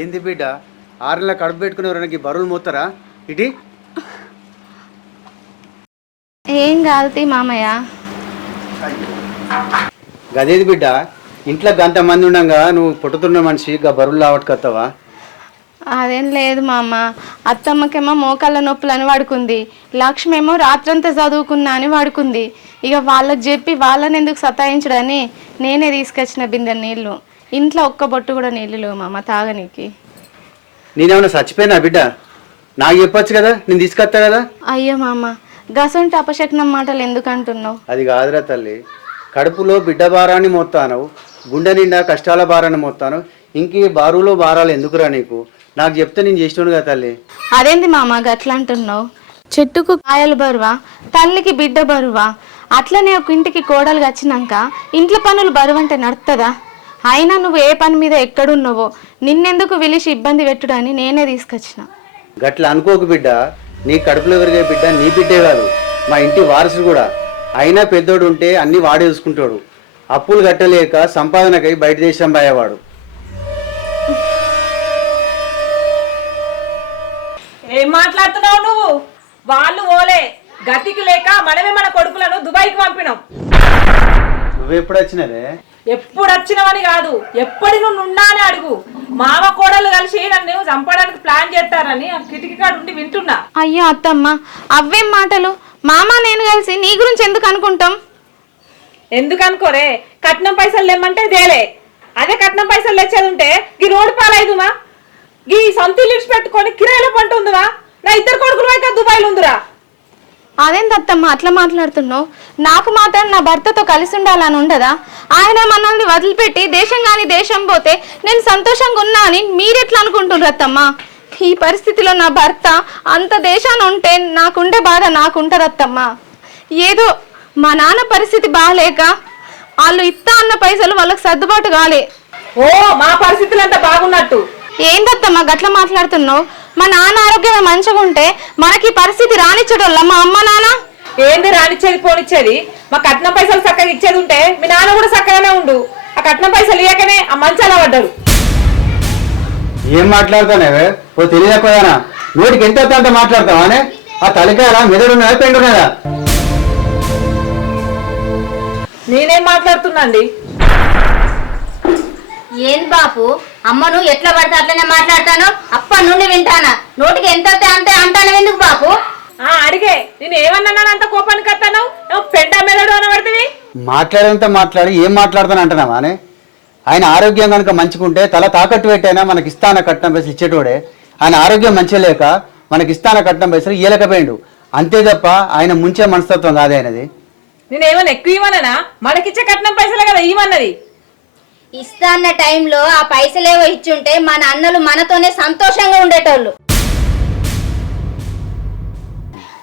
ఏంది బిడ్డ 6 నెలల కడుపు పెట్టుకునే ఎవరైనా బరువులు మోస్తారా ఇటీ? ఏం కాదు మామయ్య. గదేది బిడ్డ, ఇంట్లో గంట మంది ఉండగా నువ్వు పుట్టుతున్న మనిషి గా బరువులు లావట్టుకొస్తావా? అదేం లేదు మామ, అత్తమ్మకేమో మోకాళ్ళ నొప్పులని వాడుకుంది, లక్ష్మి ఏమో రాత్రంతా చదువుకున్నా అని వాడుకుంది. ఇక వాళ్ళకి చెప్పి వాళ్ళని ఎందుకు సతాయించడని నేనే తీసుకొచ్చిన బిందె నీళ్ళు. ఇంట్లో ఒక్క బొట్టు కూడా నీళ్ళు లేవు మామ తాగనీకి. నేనేమన్నా చచ్చిపోయినా బిడ్డ? నాకు చెప్పొచ్చు కదా, నేను తీసుకొస్తా కదా. అయ్యో మామ, గసంటి అపశకునం మాటలు ఎందుకు అంటున్నావు? అది కాదురా తల్లి, కడుపులో బిడ్డ భారాన్ని మోస్తాను, గుండె నిండా కష్టాల భారాన్ని మోస్తాను, ఇంక బారులో భారాలు ఎందుకురా నీకు? నాకు చెప్తే నేను చేసినాను కదా తల్లి. అదేంది మామ గట్లా అంటున్నావు? చెట్టుకు కాయలు బరువా, తల్లికి బిడ్డ బరువా? అట్లనే ఒక ఇంటికి కోడలు వచ్చినాక ఇంట్లో పనులు బరువు అంటే నడుతుందా? అయినా నువ్వు ఏ పని మీద ఎక్కడున్నావో నిన్నెందుకు విలిచి ఇబ్బంది పెట్టుడని నేనే తీసుకొచ్చిన. గట్ల అనుకోకు బిడ్డ, నీ కడుపులో పెరిగే బిడ్డ నీ బిడ్డే కాదు, మా ఇంటి వారసుడు కూడా. అయినా పెద్దోడు ఉంటే అన్ని వాడే చూసుకుంటాడు. అప్పులు కట్టలేక సంపాదనకై బయట దేశం పోయేవాడు. ఏం మాట్లాడుతున్నావు నువ్వు? వాళ్ళు ఓలే గతికి లేక మనమే మన కొడుకులను దుబాయ్కి పంపినాం. నువ్వెప్పుడు వచ్చినవే? ఎప్పుడు వచ్చినవని కాదు, ఎప్పటి నువ్వు ఉన్నా అని అడుగు. మామ కోడలు కలిసి నన్ను చంపడానికి ప్లాన్ చేస్తారని ఆ కిటికీ కాడ ఉండి వింటున్నా. అయ్యో అత్తమ్మ, అవేం మాటలు? మామ నేను కలిసి నీ గురించి ఎందుకు అనుకుంటాం? ఎందుకు అనుకోరే, కట్నం పైసలు లేమంటే దేలే. అదే కట్నం పైసలు తెచ్చేది ఉంటే ఈ రోడ్డు పాలైదుమా, ఈ సొంతలు ఇడిచి పెట్టుకొని కిరాయిల పంట ఉందివా? నా ఇద్దరు కొడుకులు అయితే దుబాయ్లు ఉందిరా. అదేంటి అత్తమ్మ అట్లా మాట్లాడుతున్నావు? నాకు మాత్రం నా భర్తతో కలిసి ఉండాలని ఉండదా? ఆయన మనల్ని వదిలిపెట్టి దేశం కాని దేశం పోతే నేను సంతోషంగా ఉన్నా అని మీరెట్లా అనుకుంటున్నారు అత్తమ్మ? ఈ పరిస్థితిలో నా భర్త అంత దేశాన ఉంటే నాకుండే బాధ నాకుంటది అత్తమ్మ. ఏదో మా నాన్న పరిస్థితి బాగాలేక వాళ్ళు ఇస్తా అన్న పైసలు వాళ్ళకి సర్దుబాటు కాలే. ఓ మా పరిస్థితులు అంతా బాగున్నట్టు ఏందత్తమ్మ గట్లా మాట్లాడుతున్నావు? మా నాన్న ఆరోగ్యం మంచిగా ఉంటే మనకి పరిస్థితి రానిచ్చడోళ్ళ మా అమ్మ నాన్న? ఏంది రానిచ్చేది పోనిచ్చేది? మా కట్నం పైసలు చక్కగా ఇచ్చేది ఉంటే మీ నాన్న కూడా చక్కగానే ఉండు. ఆ కట్నం పైసలు ఇయ్యకనే ఆ మంచాల పడ్డాడు. ఏం మాట్లాడుతానేవే? ఓ తెలియకపోయానా? నోటికి ఎంత అంత మాట్లాడతావానే? ఆ తలకాయలా మెదడున్నదా పెండున్నదా? నేనేం మాట్లాడుతున్నాండి? ఏం బాపు, అమ్మను ఎట్లా పడితే అట్లనే మాట్లాడతాను, అప్ప నుండి వింటానా? నోటికి ఎంత అంతే అంటాను ఎందుకు బాపు? అడిగే నేను ఏమన్నా అంత కోపానికి వస్తాను? పెంట మెదడు అనబడుతుంది. మాట్లాడేంత మాట్లాడి ఏం మాట్లాడతాను అంటున్నావా అనే? ఆయన ఆరోగ్యం కనుక మంచిగుంటే తల తాకట్టు పెట్టైనా మనకి ఇస్తాన కట్నం పైసలు ఇచ్చేటోడే. ఆయన ఆరోగ్యం మంచిగా లేక మనకి ఇస్తాన కట్నం పైసలు ఇయ్యలేకపోయిండు అంతే తప్ప ఆయన ముంచే మనస్తత్వం కాదే ఆయనది. నేనేమన్నా ఎక్కువ ఇవ్వనా? మనకిచ్చే కట్నం పైసలే కదా ఇవ్వన్నది. ఇస్తా అన్న టైంలో ఆ పైసలేవో ఇచ్చుంటే మన అన్నలు మనతోనే సంతోషంగా ఉండేటోళ్ళు.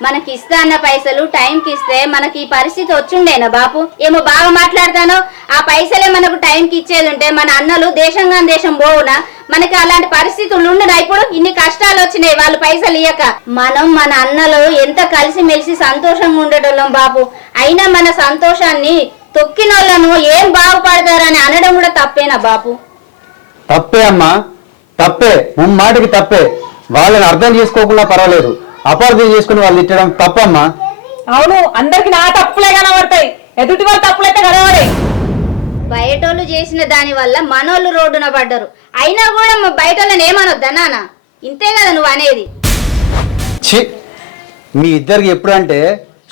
మనకి ఇస్తా అన్న పైసలు టైంకి ఇస్తే మనకి ఈ పరిస్థితి వచ్చుండేనా బాపు? ఏమో బాగా మాట్లాడతాను. ఆ పైసలే మనకు టైంకి ఇచ్చేది ఉంటే మన అన్నలు దేశంగా దేశం పోవునా? మనకి అలాంటి పరిస్థితులు ఉండడా? ఇప్పుడు ఇన్ని కష్టాలు వచ్చినాయి వాళ్ళు పైసలు ఇయ్యక. మనం మన అన్నలు ఎంత కలిసిమెలిసి సంతోషంగా ఉండేటోళ్ళం బాపు. అయినా మన సంతోషాన్ని తొక్కిన వాళ్ళను ఏం బాగుపడతారని అనడం కూడా తప్పేనా బాపు? తప్పే అమ్మా, తప్పే, మాటికి తప్పే. వాళ్ళని అర్థం చేసుకోకుండా పర్వాలేదు, అపార్థం చేసుకుని వాళ్ళు తిట్టడం తప్పమ్మా. అవును, అందరికి నా తప్పులే కనబడతాయి, ఎదుటి వాళ్ళ తప్పులైతే కనబడే. బయటోళ్ళు చేసిన దాని వల్ల మనోళ్ళు రోడ్డున పడ్డారు. అయినా కూడా మా బయటోళ్ళని ఏమనొద్దా నాన్న? ఇంతే కదా నువ్వు అనేది? ఛీ, మీ ఇద్దరికి ఎప్పుడు అంటే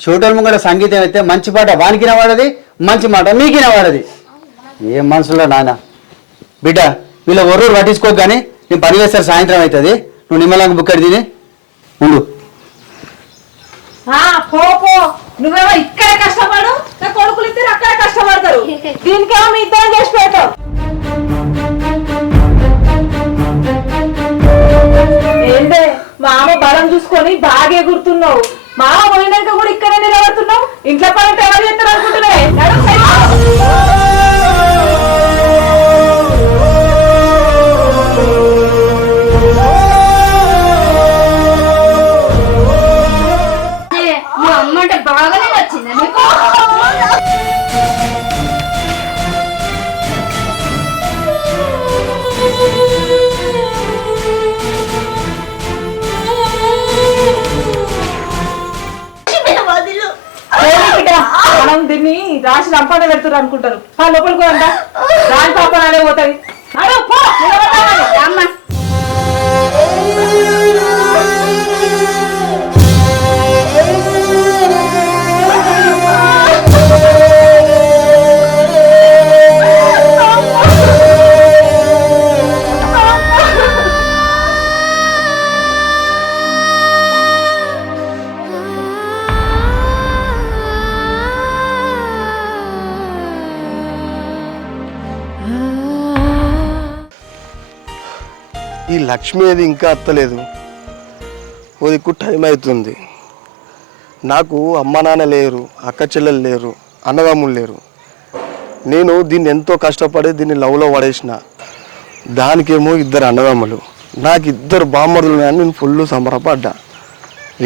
షోటల్ ముంగడ సంగీతం అయితే మంచి పాట వానికి వాడది, మంచి మాట మీకు వాడది. ఏం మనసులో నాన్న. బిడ్డ వీళ్ళ ఒర్రూరు పట్టించుకోక కానీ నేను పని చేస్తారు, సాయంత్రం అవుతుంది. నువ్వు నిమ్మలంగా బుక్కడి తిని ఉండు. పో, నువ్వేమో ఇక్కడ కష్టపడు, నా కొడుకులు ఇద్దరు అక్కడ కష్టపడతారు. దీనికేమో మీ ఇద్దరం చేసి పెడతావు. ఏంటే మామ బలం చూసుకొని బాగా ఎగురుతున్నావు. మామ పోయినాక కూడా ఇక్కడ నిలబడుతున్నావు. ఇంట్లో పని ఎవరు చేస్తారు అనుకుంటున్నావే? అమ్మ అంటే బాగానే నచ్చిందా నీకు? సంపాదన పెడుతున్నారు అనుకుంటారు లోపలికి పోదా దాని పాప అనే పోతుంది అరే పో నిలబడ్డామని. అమ్మ ఈ లక్ష్మి అది ఇంకా అత్తలేదు. ఓ దిక్కు టైం అవుతుంది. నాకు అమ్మ నాన్న లేరు, అక్క చెల్లెలు లేరు, అన్నదమ్ములు లేరు. నేను దీన్ని ఎంతో కష్టపడి దీన్ని లవ్లో పడేసిన. దానికేమో 2 అన్నదమ్ములు, నాకు 2 బామ్మర్దులు ఉన్నాయని నేను ఫుల్ సంబరపడ్డా.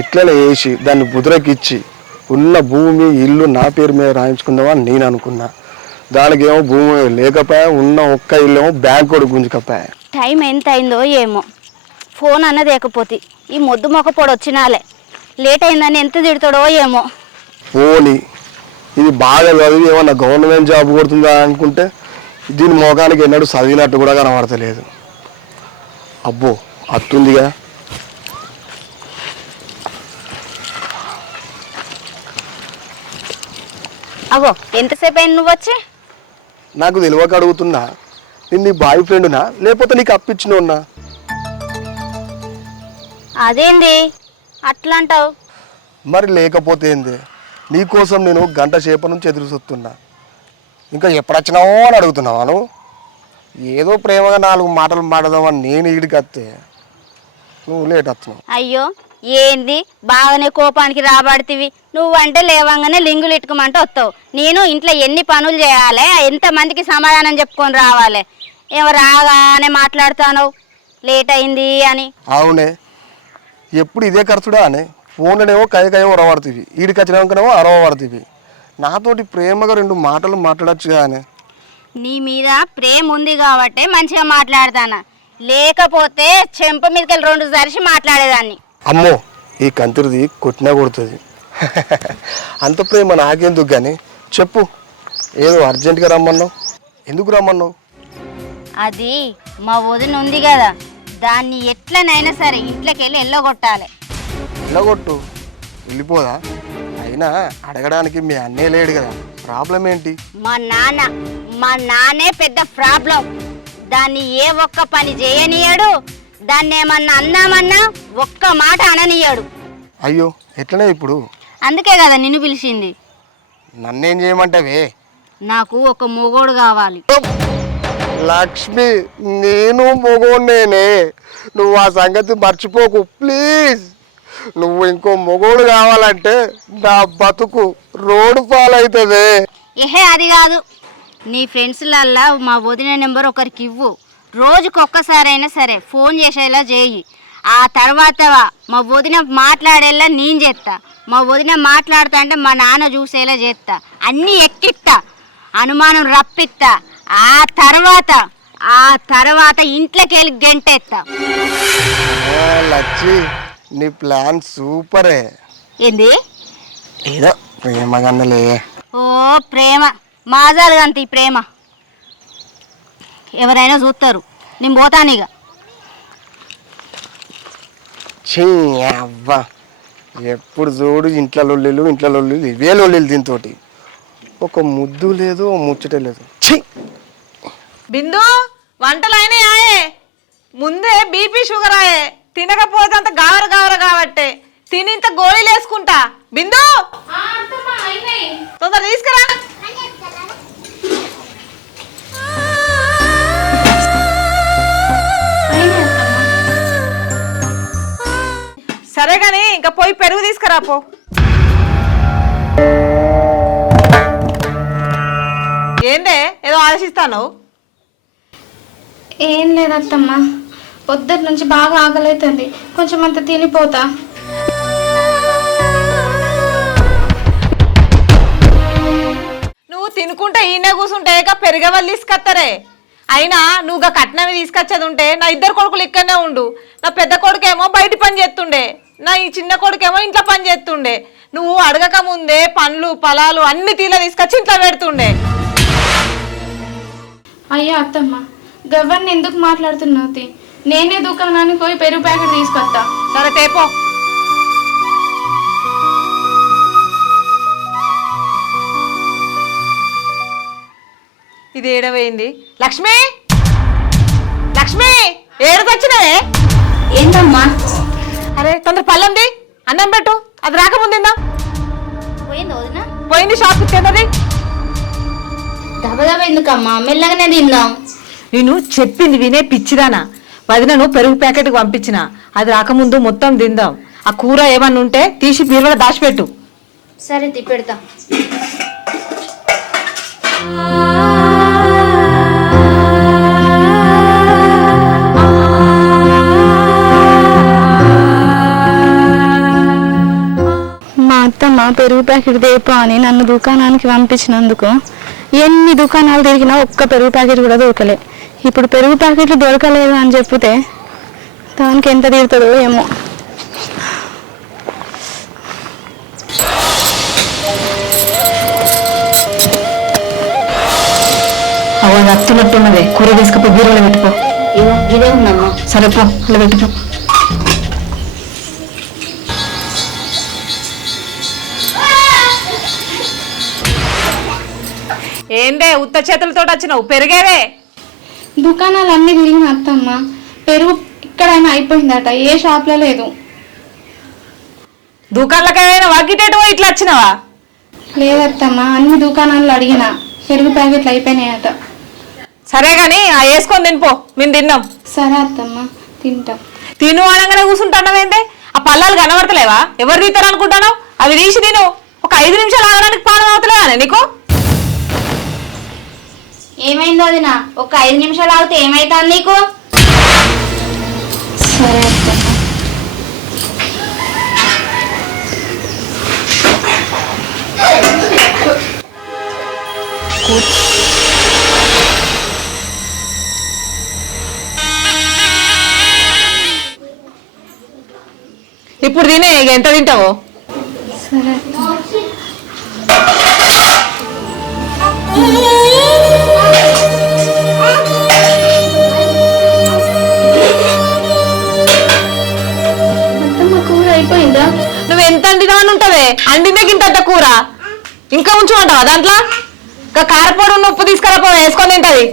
ఇట్లనే వేసి దాన్ని బుద్రకిచ్చి ఉన్న భూమి ఇల్లు నా పేరు మీద రాయించుకుందామని నేను అనుకున్నా. దానికేమో భూమి లేకపోయా, ఉన్న ఒక్క ఇల్లేమో బ్యాంక్ కూడా గుంజుకపోయా. టైం ఎంత అయిందో ఏమో, ఫోన్ అన్నది లేకపోతే ఈ మొద్దు మొక్క పొడి వచ్చినాలే. లేట్ అయిందని ఎంత తిడతాడో ఏమో. పోనీ ఇది బాగా చదివి ఏమన్నా గవర్నమెంట్ జాబ్ కొడుతుందా అనుకుంటే దీని మోకానికి ఎన్నడూ చదివినట్టు కూడా కనబడతలేదు. అబ్బో అత్తుందిగా. అగో ఎంతసేపు అయింది నువ్వు వచ్చి? నాకు తెలియక అడుగుతున్నా, నేను నీ బాయ్ ఫ్రెండ్నా లేకపోతే నీకు అప్పించినోన్నా? అదేంది అట్లా అంటావు? మరి లేకపోతే ఏంది? నీకోసం నేను గంట సేపటి నుంచి ఎదురు చూస్తున్నా. ఇంకా ఎప్పుడొచ్చినావో అని అడుగుతున్నావా నువ్వు? ఏదో ప్రేమగా 4 మాటలు మాట్లాడదామని నేను ఈడికి వస్తే నువ్వు లేట్ వస్తున్నావు. అయ్యో ఏంది బాగానే కోపానికి రాబడితివి. నువ్వంటే లేవంగానే లింగులు ఇట్టుకోమంటే వస్తావు. నేను ఇంట్లో ఎన్ని పనులు చేయాలి, ఎంతమందికి సమాధానం చెప్పుకొని రావాలి? ఏమో రాగానే మాట్లాడుతాను లేట్ అయింది అని. అవునే, ఎప్పుడు ఇదే ఖర్చుడా అని ఫోన్లోనేమో కయ్యో ఉరవాడుతుంది, ఈడికి వచ్చినాకనేమో అరవబడుతుంది. నాతోటి ప్రేమగా 2 మాటలు మాట్లాడచ్చు కానీ. నీ మీద ప్రేమ ఉంది కాబట్టే మంచిగా మాట్లాడతానా, లేకపోతే చెంప మీదకెళ్ళి 2 సరిసి మాట్లాడేదాన్ని. అమ్మో ఈ కంతిరిది కొట్టినా కొడుతుంది. అంత ప్రేమ నాకెందుకు కానీ చెప్పు, ఏదో అర్జెంటుగా రమ్మన్నావు, ఎందుకు రమ్మన్నావు? అది మా వదిన ఉంది కదా, దాన్ని ఎట్లనైనా సరే ఇంట్లోకి వెళ్ళి ఎల్లగొట్టాలి. వెళ్ళగొట్టు, వెళ్ళిపోదా? అయినా అడగడానికి మీ అన్నే లేడు కదా, ప్రాబ్లం ఏంటి? మా నాన్నే పెద్ద ప్రాబ్లం. దాన్ని ఏ ఒక్క పని చేయనీయడు, దాన్ని ఏమన్నా అన్నామన్నా ఒక్క మాట అననీయడు. అయ్యో ఎట్లనే ఇప్పుడు? అందుకే కదా నిన్ను పిలిచింది. నన్నేం చేయమంటావే? నాకు ఒక మొగోడు కావాలి. లక్ష్మి నేను మొగోడినేనే, నువ్వు ఆ సంగతి మర్చిపోకు ప్లీజ్. నువ్వు ఇంకో మొగోడు కావాలంటే నా బతుకు రోడ్డు పాలవుతుంది. ఏహే అది కాదు, నీ ఫ్రెండ్స్లల్లా మా వదిన నెంబర్ ఒకరికి ఇవ్వు. రోజుకొక్కసారైనా సరే ఫోన్ చేసేలా చేయి. ఆ తర్వాత మా వదిన మాట్లాడేలా నేను చేస్తా. మా వదిన మాట్లాడుతా అంటే మా నాన్న చూసేలా చేస్తా. అన్నీ ఎక్కిస్తా, అనుమానం రప్పిస్తా. ఆ తర్వాత ఇంట్లోకి వెళ్ళి గంటెత్తా. లక్ష్మి నీ ప్లాన్ సూపరే. ఏంది? ఏదో ప్రేమగానే. ఓ ప్రేమ మాజాలు అంత ఈ ప్రేమ ఎవరైనా చూస్తారు. నేను పోతానిగా. ఛీ అవ్వ, ఎప్పుడు చూడు ఇంట్లో లొల్లిలు ఇవే లొల్లిలు. దీంతో ఒక ముద్దు లేదు, ముచ్చట లేదు. ఛీ బిందు వంటలు అయినాయే, ముందే బీపీ షుగర్ ఆయే, తినకపోతే అంత గావర కాబట్టే తిని ఇంత గోళీలు వేసుకుంటా. బిందు తొందర తీసుకురా. సరే గాని ఇంకా పోయి పెరుగు తీసుకురా పో. ఏందే ఏదో ఆలోచిస్తాను? ఏం లేదత్తమ్మా, పొద్దుటి నుంచి బాగా ఆకలైతుంది, కొంచెం అంత తినిపోతా. నువ్వు తినుకుంటే ఈయన కూర్చుంటే ఇక పెరిగే వాళ్ళు తీసుకొస్తారే. అయినా నువ్వు కట్నమే తీసుకొచ్చేది ఉంటే నా 2 కొడుకులు ఇక్కడనే ఉండు. నా పెద్ద కొడుకేమో బయట పని చేస్తుండే, నా ఈ చిన్న కొడుకేమో ఇంట్లో పని చేస్తుండే. నువ్వు అడగక ముందే పండ్లు ఫలాలు అన్ని తీల తీసుకొచ్చి ఇంట్లో పెడుతుండే. అయ్యా అత్తమ్మ, గవర్ని ఎందుకు మాట్లాడుతున్నావు? నేనే దుకాణానికి పోయి పెరుగు ప్యాకెట్ తీసుకొస్తా. సరే తేపో. ఇది ఏడవైంది. లక్ష్మి, లక్ష్మి ఏడుకొచ్చినవే? ఏంటమ్మా? అరే తొందర పళ్ళంది, అన్నం పెట్టు, అది రాకముందిందా? పోయింది వదిన? పోయింది, షాప్ ఇచ్చేది. దబదబ ఎందుకమ్మా, మెల్లగానే తిందాం. నేను చెప్పింది వినే పిచ్చిదానా. వదినను పెరుగు ప్యాకెట్కి పంపించిన, అది రాకముందు మొత్తం తిందాం. ఆ కూర ఏమన్నా ఉంటే తీసి బీరువాలో దాచిపెట్టు. సరే పెడతా. మా అత్తమ్మ పెరుగు ప్యాకెట్ దేపో అని నన్ను దుకాణానికి పంపించినందుకు ఎన్ని దుకాణాలు తిరిగినా ఒక్క పెరుగు ప్యాకెట్ కూడా దొరకలే. ఇప్పుడు పెరుగు ప్యాకెట్లు దొరకలేదు అని చెప్తే దానికి ఎంత తీరుతుందో ఏమో. అవన్నీ అత్తున్నట్టున్నదే, కూర తీసుకపోయి బీరువాలో పెట్టుకో. ఇదే ఉందమ్మా. సరే పో, అలా పెట్టుకో. ఏందే ఉత్త చేతులతో వచ్చినావు? పెరిగేవే. దుకాణాలు అన్నీ తిరిగిన అత్తమ్మ, పెరుగు ఇక్కడైనా అయిపోయిందట, ఏ షాప్లో లేదు. దుకాణాలకైనా వగ్గిటేటో ఇట్లా వచ్చినావా? లేదత్తమ్మ, అన్ని దుకాణాల్లో అడిగిన పెరుగు ప్యాకెట్లు అయిపోయినాయట. సరే గాని ఆ వేసుకొని తినిపో, మేము తిన్నాం. సరే అత్తమ్మ, తింటాం. తిను అనగానే కూర్చుంటానవేందే? ఆ పల్లాలు కనబడతలేవా? ఎవరు తీస్తారు అనుకుంటాను? అవి తీసి తిను. ఒక 5 నిమిషాలు ఆగడానికి పానం అవుతలేదా నీకు? ఏమైందో వదిన? ఒక 5 నిమిషాలు ఆగితే ఏమైతుంది నీకు? సరే అత్తమ్మ. ఇప్పుడు తినే, ఇక ఎంత తింటావో. సరే అత్తమ్మ. అత్తమ్మ, కూర అయిపోయిందా? నువ్వు ఎంత అండినా అని ఉంటదే, అండినే గింత కూర ఇంకా ఉంచుకుంటావా దాంట్లో? ఇంకా కారపొడి ఉన్న ఉప్పు తీసుకురాపో, వేసుకొని తింటది.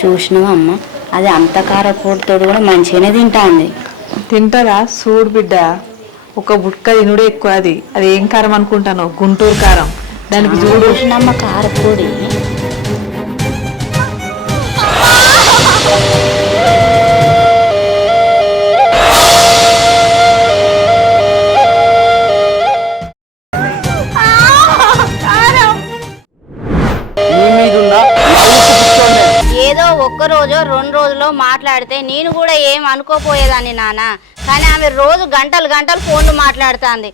చూసినావా అమ్మ, అది అంత కారపూడితో కూడా మంచిగానే తింటాంది. తింటారా? చూడు బిడ్డ, ఒక బుట్క తినుడే ఎక్కువ. అది అది ఏం కారం అనుకుంటాను? గుంటూరు కారం. దానికి చూడు. చూసినమ్మ కారపూడి. ఏదో ఒక్క రోజో 2 రోజులో మాట్లాడితే నేను కూడా ఏం అనుకోపోయేదాన్ని నాన్న. కానీ ఆమె రోజు గంటలు గంటలు ఫోన్లు మాట్లాడుతుంది.